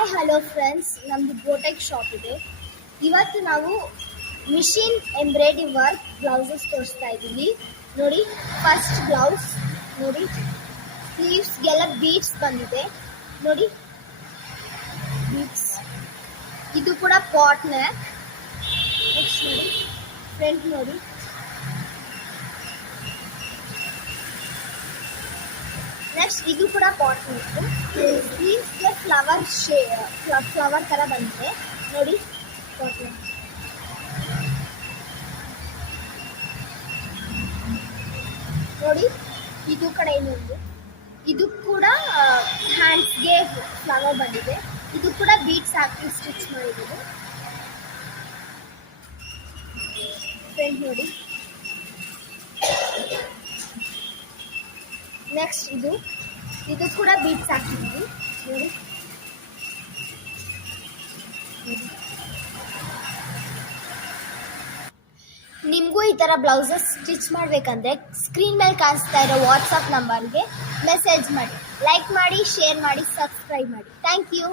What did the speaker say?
Hi hello friends, ನಮ್ಮದು ಬೋಟೆಕ್ shop ಇದೆ. ಇವತ್ತು ನಾವು ಮಿಷಿನ್ ಎಂಬ್ರಾಯ್ಡ್ರಿ ವರ್ಕ್ ಬ್ಲೌಸಸ್ ತೋರಿಸ್ತಾ ಇದ್ದೀವಿ. ನೋಡಿ, ಫಸ್ಟ್ ಬ್ಲೌಸ್ ನೋಡಿ, ಸ್ಲೀವ್ಸ್ಗೆಲ್ಲ ಬೀಡ್ಸ್ ಬಂದಿದೆ ನೋಡಿ, ಬೀಡ್ಸ್. ಇದು ಕೂಡ ಪಾಟ್ ನೆಕ್. ನೆಕ್ಸ್ಟ್ ನೋಡಿ, ಫ್ರಂಟ್ ನೋಡಿ, ನೆಕ್ಸ್ಟ್ ಇದು ಕೂಡ ಪಾಟ್ ನೆಕ್. ಸ್ಲೀವ್ಸ್ಗೆ ಫ್ಲವರ್ ಥರ ಬಂದಿದೆ ನೋಡಿ, ಪಾಟ್ ನೆಕ್. ನೋಡಿ, ಇದು ಕಡೆ ಇನ್ನೊಂದು, ಇದು ಕೂಡ ಹ್ಯಾಂಡ್ಸ್ಗೆ ಫ್ಲವರ್ ಬಂದಿದೆ. ಇದು ಕೂಡ ಬೀಡ್ಸ್ ಹಾಕಿ ಸ್ಟಿಚ್ ಮಾಡಿರೋದು. ಫ್ರಂಟ್ ನೋಡಿ. ನೆಕ್ಸ್ಟ್ ಇದು ಕೂಡ ಬೀಡ್ಸ್ ಹಾಕಿದ್ದೀವಿ ನೋಡಿ. ನಿಮಗೂ ಈ ಥರ ಬ್ಲೌಸಸ್ ಸ್ಟಿಚ್ ಮಾಡಬೇಕಂದ್ರೆ ಸ್ಕ್ರೀನ್ ಮೇಲೆ ಕಾಣಿಸ್ತಾ ಇರೋ ವಾಟ್ಸಪ್ ನಂಬರ್ಗೆ ಮೆಸೇಜ್ ಮಾಡಿ, ಲೈಕ್ ಮಾಡಿ, ಶೇರ್ ಮಾಡಿ, ಸಬ್ಸ್ಕ್ರೈಬ್ ಮಾಡಿ. Thank you.